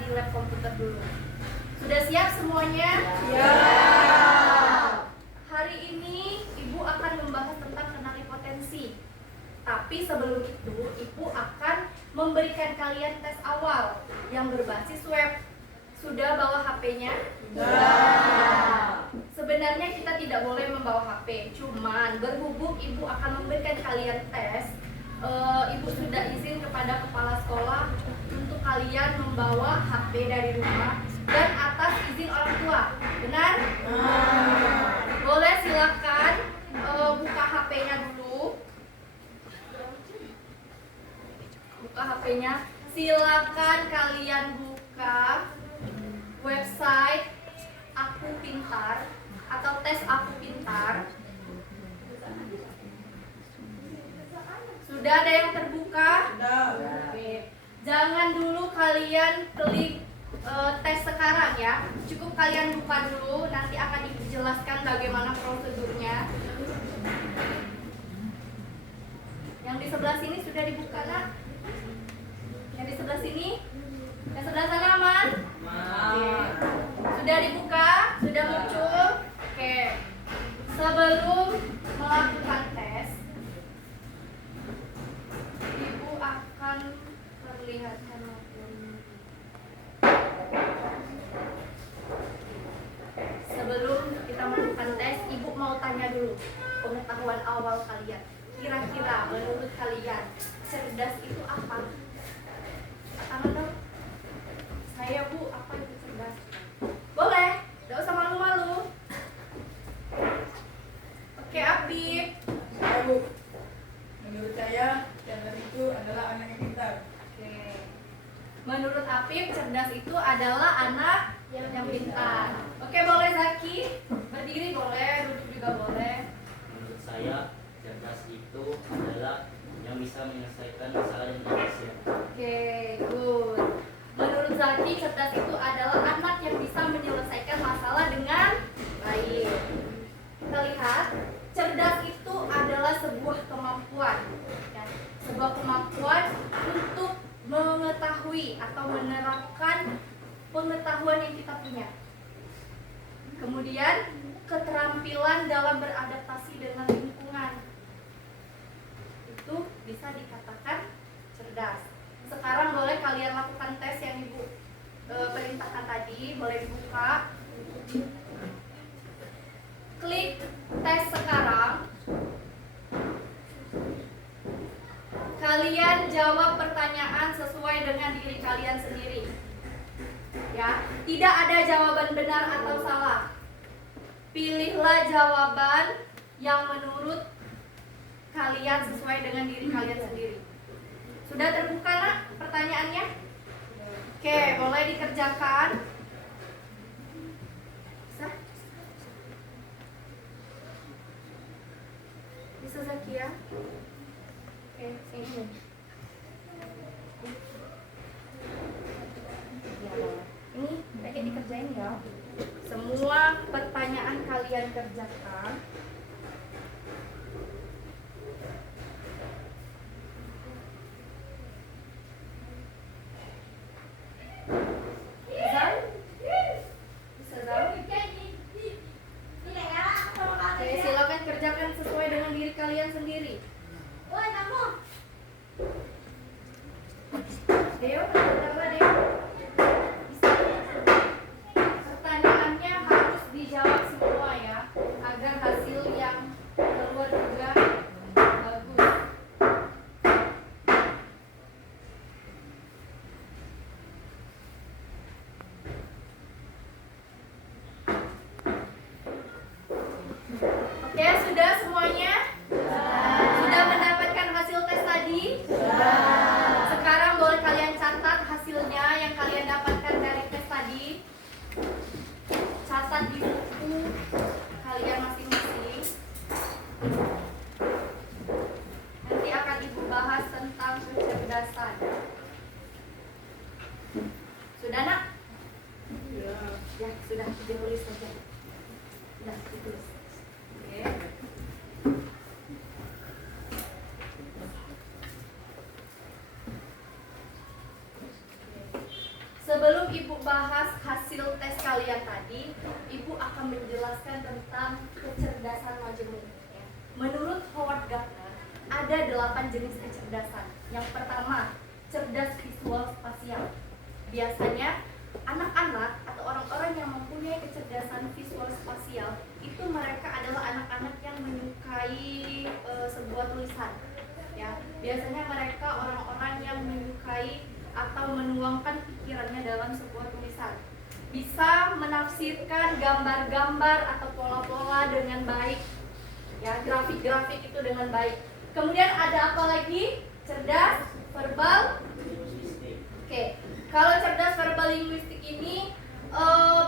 di lab komputer dulu. Sudah siap semuanya? Ya. Hari ini Ibu akan membahas tentang kenali potensi. Tapi sebelum itu, Ibu akan memberikan kalian tes awal yang berbasis web. Sudah bawa HP-nya? Sudah. Sebenarnya kita tidak boleh membawa HP, cuman berhubung Ibu akan memberikan kalian tes, Ibu sudah izin kepada kepala sekolah untuk kalian membawa HP dari rumah dan atas izin orang tua. Benar? Boleh, silakan buka HP-nya dulu. Buka HP-nya. Silakan kalian buka website Aku Pintar atau tes Aku Pintar. Sudah ada yang terbuka? Sudah. Oke. Jangan dulu kalian klik tes sekarang ya. Cukup kalian buka dulu, nanti akan dijelaskan bagaimana prosedurnya. Yang di sebelah sini sudah dibuka, Nak? Yang di sebelah sini? Yang sebelah sana aman? Oke. Sudah dibuka? Sudah muncul? Oke. Sebelum melakukan tes, Ibu akan perlihatkan sebelum kita melakukan tes, Ibu mau tanya dulu pengetahuan awal kalian. Kira-kira menurut kalian cerdas itu apa? Tangan dong. Saya Bu, apa itu cerdas? Boleh, gak usah malu-malu. Oke, Abib. Sudah, Bu. Menurut saya, cerdas itu adalah anak yang pintar. Oke. Menurut Apip, cerdas itu adalah anak yang pintar. Oke, boleh Zaki? Berdiri boleh, duduk juga boleh. Menurut saya, cerdas itu adalah yang bisa menyelesaikan masalah dengan efisien. Oke, good. Menurut Zaki, cerdas itu adalah anak yang bisa menyelesaikan masalah dengan baik. Kita lihat, cerdas itu adalah sebuah kemampuan, ya. Sebuah kemampuan untuk mengetahui atau menerapkan pengetahuan yang kita punya. Kemudian, keterampilan dalam beradaptasi dengan lingkungan. Itu bisa dikatakan cerdas. Sekarang boleh kalian lakukan tes yang Ibu perintahkan tadi. Boleh dibuka. Klik tes sekarang. Kalian jawab pertanyaan sesuai dengan diri kalian sendiri. Ya, tidak ada jawaban benar atau salah. Pilihlah jawaban yang menurut kalian sesuai dengan diri kalian sendiri. Sudah terbuka, Nak, pertanyaannya? Oke, boleh dikerjakan. Bisa? Bisa, Zakia? Oke, sini. Ini lagi dikerjain ya. Semua pertanyaan kalian kerjakan. Bisa? Bisa, Zal? Oke, silakan kerjakan sesuai dengan diri kalian sendiri. Deo, coba Deo. Pertanyaannya harus dijawab semua ya, agar hasil yang keluar juga bagus. Oke, sudah semuanya? Sudah mendapatkan hasil tes tadi? Sekarang boleh kalian catat hasilnya yang kalian dapatkan dari tes tadi. Catat di buku kalian masing-masing. Nanti akan Ibu bahas tentang kecerdasan. Sudah, Nak? Ya, sudah ditulis saja. Sudah ditulis. Oke. sebelum Ibu bahas hasil tes kalian tadi, Ibu akan menjelaskan tentang kecerdasan majemuk. Ya. Menurut Howard Gardner, ada 8 jenis kecerdasan. Yang pertama, cerdas visual spasial. Biasanya anak-anak atau orang-orang yang mempunyai kecerdasan visual spasial itu mereka adalah anak-anak yang menyukai sebuah tulisan. Ya, biasanya mereka orang-orang yang menyukai atau menuangkan pikirannya dalam sebuah tulisan. Bisa menafsirkan gambar-gambar atau pola-pola dengan baik. Ya, grafik-grafik itu dengan baik. Kemudian ada apa lagi? Cerdas verbal. Oke. Kalau cerdas verbal linguistik ini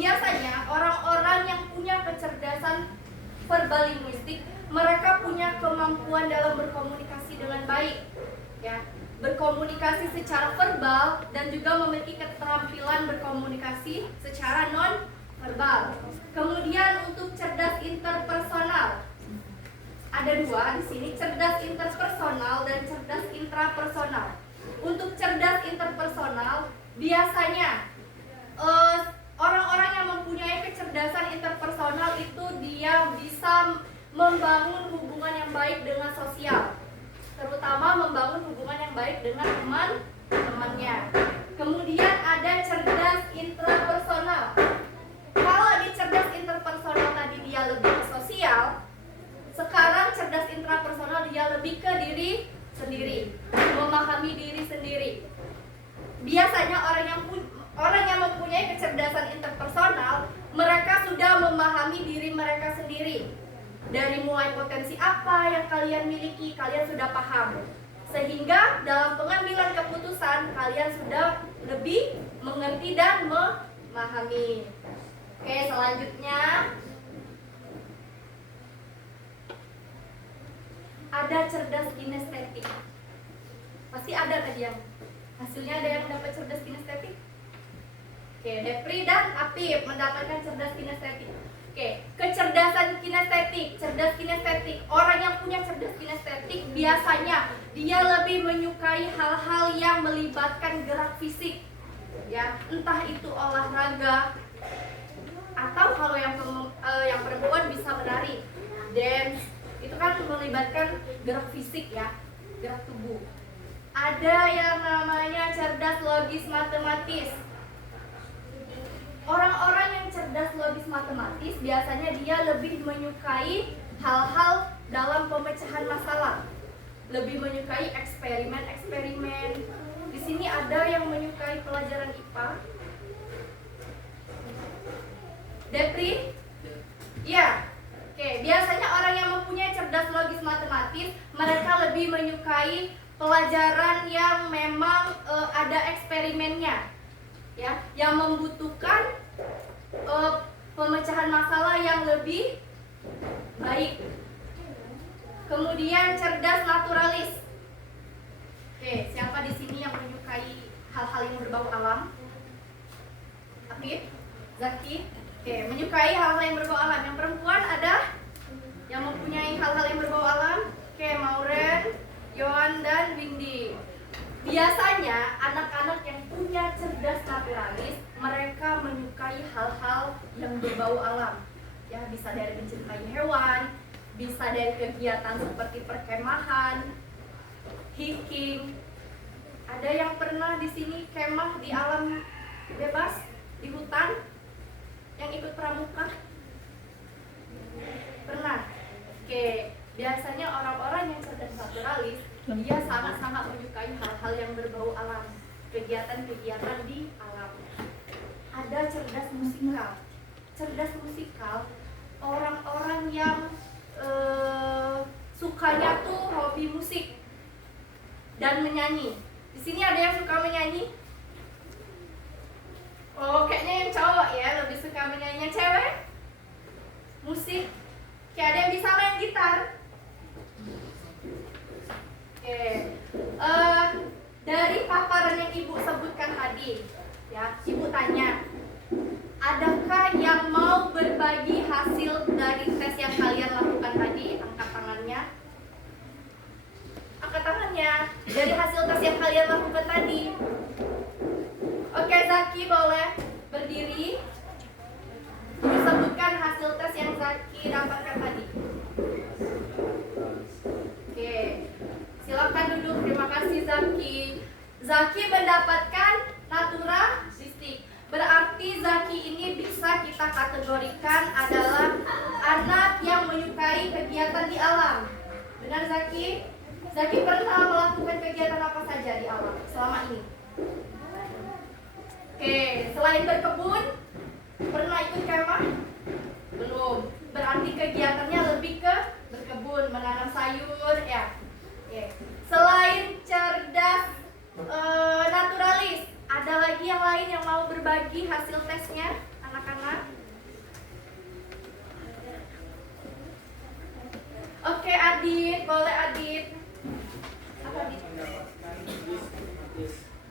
biasanya orang-orang yang punya kecerdasan verbal linguistik, mereka punya kemampuan dalam berkomunikasi dengan baik, ya, berkomunikasi secara verbal dan juga memiliki keterampilan berkomunikasi secara non verbal. Kemudian untuk cerdas interpersonal, ada 2 di sini, cerdas interpersonal dan cerdas intrapersonal. Untuk cerdas interpersonal, biasanya orang-orang yang mempunyai kecerdasan interpersonal itu dia bisa membangun hubungan yang baik dengan sosial, terutama membangun hubungan yang baik dengan teman-temannya. Kemudian ada cerdas intrapersonal. Kalau di cerdas interpersonal tadi dia lebih ke sosial, sekarang cerdas intrapersonal dia lebih ke diri sendiri, memahami diri sendiri. Biasanya orang yang mempunyai kecerdasan interpersonal, mereka sudah memahami diri mereka sendiri. Dari mulai potensi apa yang kalian miliki, kalian sudah paham. Sehingga dalam pengambilan keputusan, kalian sudah lebih mengerti dan memahami. Oke, selanjutnya ada cerdas kinestetik. Pasti ada tadi yang hasilnya ada yang dapat cerdas kinestetik. Oke, Depri dan Apip mendapatkan cerdas kinestetik. Oke, kecerdasan kinestetik, cerdas kinestetik. Orang yang punya cerdas kinestetik biasanya dia lebih menyukai hal-hal yang melibatkan gerak fisik. Ya, entah itu olahraga atau kalau yang perempuan bisa menari, dance. Itu kan melibatkan gerak fisik ya, gerak tubuh. Ada yang namanya cerdas logis matematis. Orang-orang yang cerdas logis matematis biasanya dia lebih menyukai hal-hal dalam pemecahan masalah, lebih menyukai eksperimen-eksperimen. Di sini ada yang menyukai pelajaran IPA. Depri? Iya. Oke, biasanya orang yang mempunyai cerdas logis matematis, mereka lebih menyukai pelajaran yang memang ada eksperimennya. Ya, yang membutuhkan pemecahan masalah yang lebih baik. Kemudian cerdas naturalis. Oke, siapa di sini yang menyukai hal-hal yang berbau alam? Apip? Zaki? Oke, menyukai hal-hal yang berbau alam. Yang perempuan ada yang mempunyai hal-hal yang berbau alam? Oke, Mauren, Yohan, dan Windy. Biasanya anak-anak yang punya cerdas naturalis, mereka menyukai hal-hal yang berbau alam. Ya, bisa dari mencintai hewan, bisa dari kegiatan seperti perkemahan, hiking. Ada yang pernah di sini kemah di alam bebas, di hutan, yang ikut pramuka? Pernah? Oke, biasanya orang-orang yang cerdas naturalis dia sangat-sangat menyukai hal-hal yang berbau alam, kegiatan-kegiatan di alam. Ada cerdas musikal. Cerdas musikal, orang-orang yang sukanya tuh hobi musik dan menyanyi. Di sini ada yang suka menyanyi? Oh, kayaknya yang cowok ya, lebih suka menyanyi. Yang cewek? Musik. Kayak ada yang bisa main gitar. Oke, dari paparan yang Ibu sebutkan tadi, ya, Ibu tanya, adakah yang mau berbagi hasil dari tes yang kalian lakukan tadi? Angkat tangannya. Angkat tangannya. Dari hasil tes yang kalian lakukan tadi. Oke, Zaki boleh berdiri. Disebutkan hasil tes yang Zaki dapatkan tadi. Oke, silakan duduk. Terima kasih Zaki. Zaki mendapatkan naturalistik. Berarti Zaki ini bisa kita kategorikan adalah anak yang menyukai kegiatan di alam. Benar Zaki? Zaki pernah melakukan kegiatan apa saja di alam selama ini? Oke, selain berkebun, pernah ikut kemah? Belum. Berarti kegiatannya lebih ke berkebun, menanam sayur, ya. Oke. Selain cerdas, naturalis, ada lagi yang lain yang mau berbagi hasil tesnya, anak-anak? Oke, Adit, boleh Adit. Apa Adit?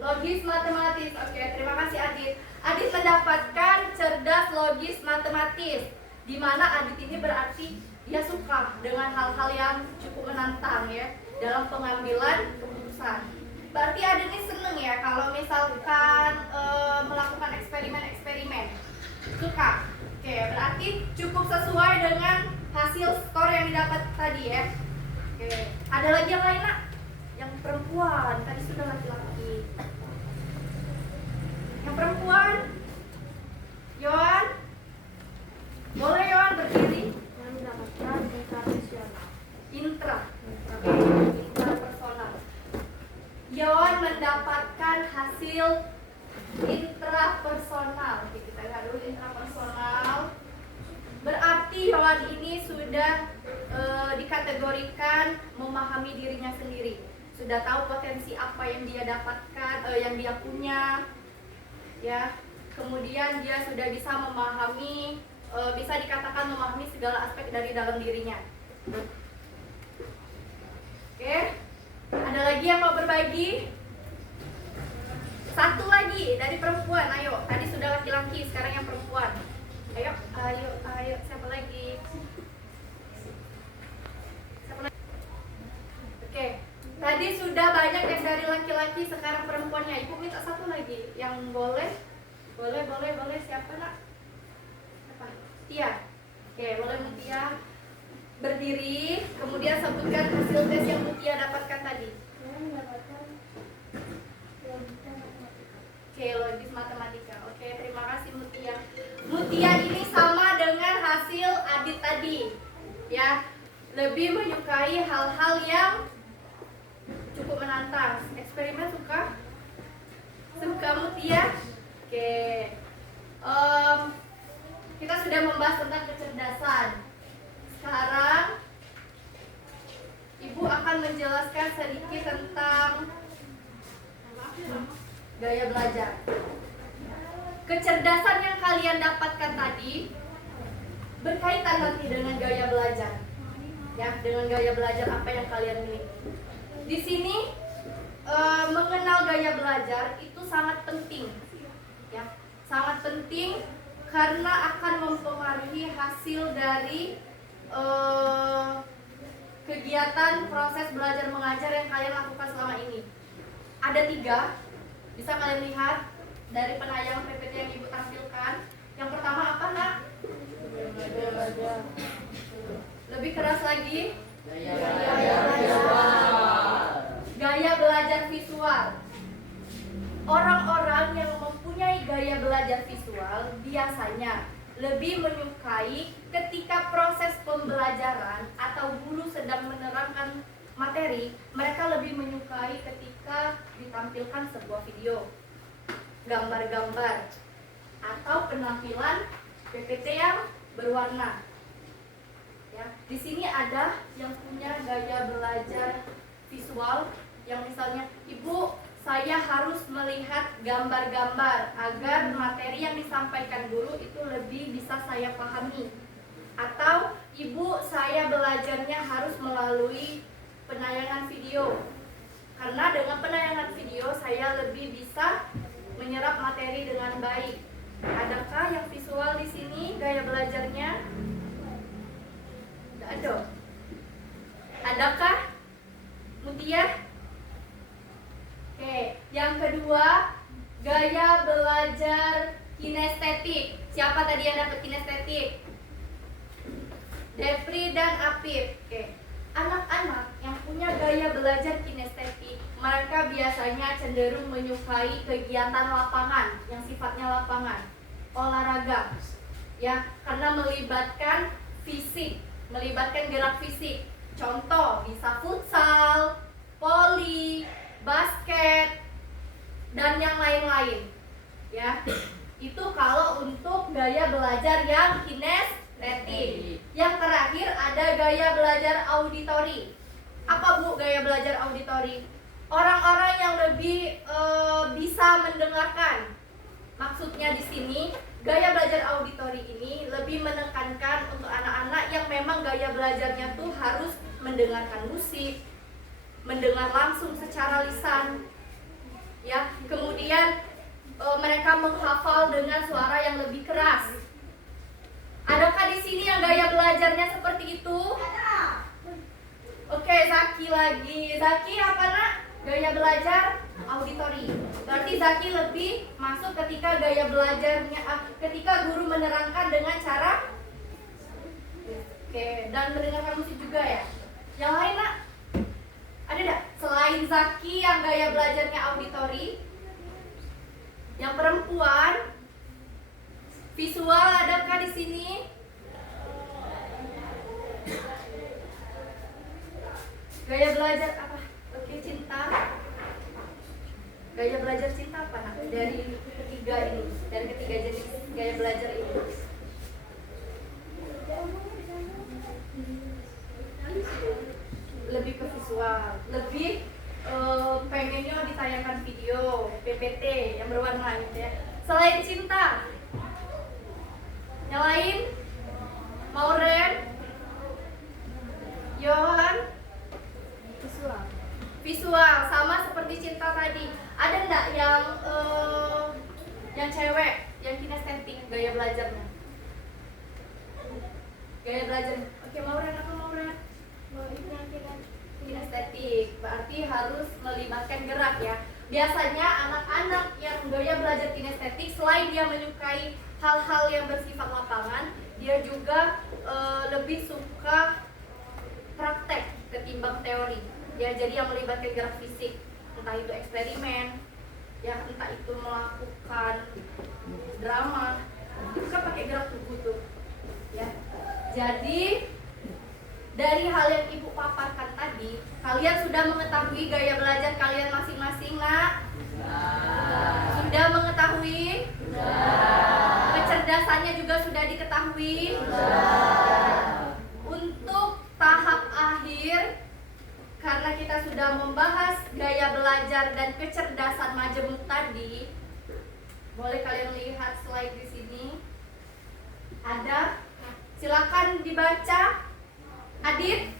Logis matematis. Oke, terima kasih Adit. Adit mendapatkan cerdas logis matematis. Di mana Adit ini berarti dia suka dengan hal-hal yang cukup menantang ya dalam pengambilan keputusan. Berarti Adit ini seneng ya kalau misalkan melakukan eksperimen-eksperimen. Suka. Oke, berarti cukup sesuai dengan hasil skor yang didapat tadi ya. Oke, ada lagi yang lain nak? Yang perempuan, tadi sudah laki-laki. Yang perempuan, Yohan, boleh Yohan berdiri? Yang mendapatkan intrapersonal. Intrapersonal. Yohan mendapatkan hasil intrapersonal. Oke, kita lihat dulu intrapersonal. Berarti Yohan ini sudah dikategorikan memahami dirinya sendiri. Sudah tahu potensi apa yang dia dapatkan, yang dia punya. Ya, kemudian dia sudah bisa memahami, bisa dikatakan memahami segala aspek dari dalam dirinya. Oke, ada lagi yang mau berbagi? Satu lagi dari perempuan, ayo. Tadi sudah laki-laki, sekarang yang perempuan. Ayo, siapa lagi? Siapa lagi? Oke, tadi sudah banyak yang dari laki-laki, sekarang perempuannya. Ibu minta satu lagi, yang boleh, siapa nak? Siapa? Tia. Oke, boleh Mutia berdiri, kemudian sebutkan hasil tes yang Mutia dapatkan tadi. Saya mendapatkan logika matematika. Oke, logis matematika. Oke, terima kasih Mutia. Mutia ini sama dengan hasil Adit tadi, ya. Lebih menyukai hal-hal yang cukup menantang. Eksperimen suka? Suka Mutia? Oke. Kita sudah membahas tentang kecerdasan. Sekarang Ibu akan menjelaskan sedikit tentang gaya belajar. Kecerdasan yang kalian dapatkan tadi berkaitan nanti dengan gaya belajar. Ya, dengan gaya belajar apa yang kalian miliki. Di sini mengenal gaya belajar itu sangat penting. Ya, sangat penting karena akan mempengaruhi hasil dari kegiatan proses belajar mengajar yang kalian lakukan selama ini. Ada 3, bisa kalian lihat dari penayangan PPT yang Ibu tampilkan. Yang pertama apa nak? Lebih keras lagi. Gaya belajar visual. Orang-orang yang mempunyai gaya belajar visual biasanya lebih menyukai ketika proses pembelajaran atau guru sedang menerangkan materi, mereka lebih menyukai ketika ditampilkan sebuah video, gambar-gambar, atau penampilan PPT yang berwarna. Ya, di sini ada yang punya gaya belajar visual yang misalnya, Ibu, saya harus melihat gambar-gambar agar materi yang disampaikan guru itu lebih bisa saya pahami. Atau, Ibu, saya belajarnya harus melalui penayangan video. Karena dengan penayangan video saya lebih bisa menyerap materi dengan baik. Adakah yang visual di sini gaya belajarnya? Tidak ada. Adakah? Mutia? Oke, yang kedua, gaya belajar kinestetik. Siapa tadi yang dapat kinestetik? Depri dan Apip. Oke. Anak-anak yang punya gaya belajar kinestetik, mereka biasanya cenderung menyukai kegiatan lapangan yang sifatnya lapangan, olahraga, ya, karena melibatkan fisik, melibatkan gerak fisik. Contoh bisa futsal, voli, basket, dan yang lain-lain, ya. Itu kalau untuk gaya belajar yang kinestetik. Yang terakhir ada gaya belajar auditori. Apa Bu gaya belajar auditori? Orang-orang yang lebih bisa mendengarkan. Maksudnya di sini gaya belajar auditori ini lebih menekankan untuk anak-anak yang memang gaya belajarnya tuh harus mendengarkan musik, mendengar langsung secara lisan, ya. Kemudian mereka menghafal dengan suara yang lebih keras. Adakah di sini yang gaya belajarnya seperti itu? Ada. Oke, Zaki lagi. Zaki apa nak? Gaya belajar auditori. Berarti Zaki lebih masuk ketika gaya belajarnya, ketika guru menerangkan dengan cara, oke, dan mendengarkan musik juga ya. Yang lain nak? Ada enggak? Selain Zaki yang gaya belajarnya auditori, yang perempuan visual adakah di sini? Gaya belajar apa? Oke, cinta. Gaya belajar cinta apa nak? Dari ketiga ini, dari ketiga jenis gaya belajar ini. Lebih ke visual, lebih pengennya ditayangkan video PPT yang berwarna gitu ya. Selain cinta, yang lain? Mauren, Yohan, visual sama seperti cinta tadi. Ada enggak yang cewek, yang kinestetik gaya belajarnya? Gaya belajar. Oke, Mauren apa Mauren? Kinestetik, berarti harus melibatkan gerak ya. Biasanya anak-anak yang gaya belajar kinestetik, selain dia menyukai hal-hal yang bersifat lapangan, dia juga lebih suka praktek ketimbang teori. Ya, jadi yang melibatkan gerak fisik, entah itu eksperimen, ya, entah itu melakukan drama, itu kan pakai gerak tubuh tuh, ya. Jadi dari hal yang ibu paparkan tadi, kalian sudah mengetahui gaya belajar kalian masing-masing, nak? Sudah mengetahui? Kecerdasannya juga sudah diketahui? Untuk tahap akhir, karena kita sudah membahas gaya belajar dan kecerdasan majemuk tadi, boleh kalian lihat slide di sini. Ada, silakan dibaca. Adit,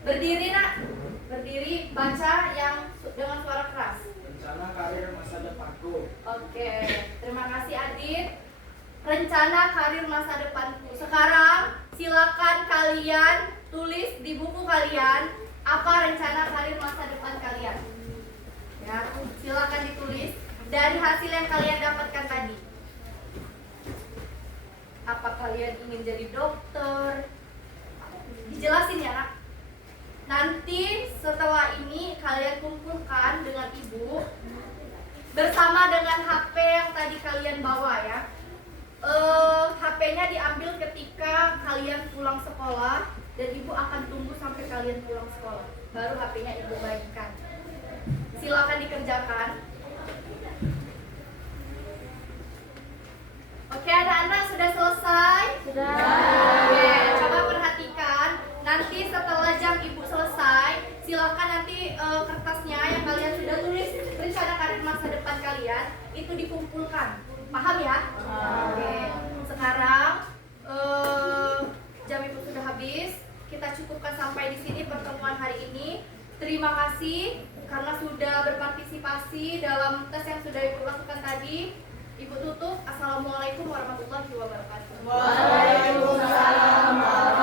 berdiri nak, berdiri, baca yang dengan suara keras. Rencana karir masa depanku. Oke, terima kasih Adit. Rencana karir masa depanku. Sekarang silakan kalian tulis di buku kalian apa rencana karir masa depan kalian. Ya, silakan ditulis dari hasil yang kalian dapatkan tadi. Apa kalian ingin jadi dokter? Dijelasin ya nak. Nanti setelah ini kalian kumpulkan dengan ibu bersama dengan HP yang tadi kalian bawa ya. HP-nya diambil ketika kalian pulang sekolah dan ibu akan tunggu sampai kalian pulang sekolah. Baru HP-nya ibu bagikan. Silakan dikerjakan. Oke, anak-anak sudah selesai? Sudah. Oke, coba perhatikan. Nanti setelah jam ibu selesai, silakan nanti kertasnya yang kalian sudah tulis rencana karir masa depan kalian itu dikumpulkan. Paham ya? Oke. Sekarang jam ibu sudah habis. Kita cukupkan sampai di sini pertemuan hari ini. Terima kasih karena sudah berpartisipasi dalam tes yang sudah ibu lakukan tadi. Ibu tutup. Assalamualaikum warahmatullahi wabarakatuh. Waalaikumsalam.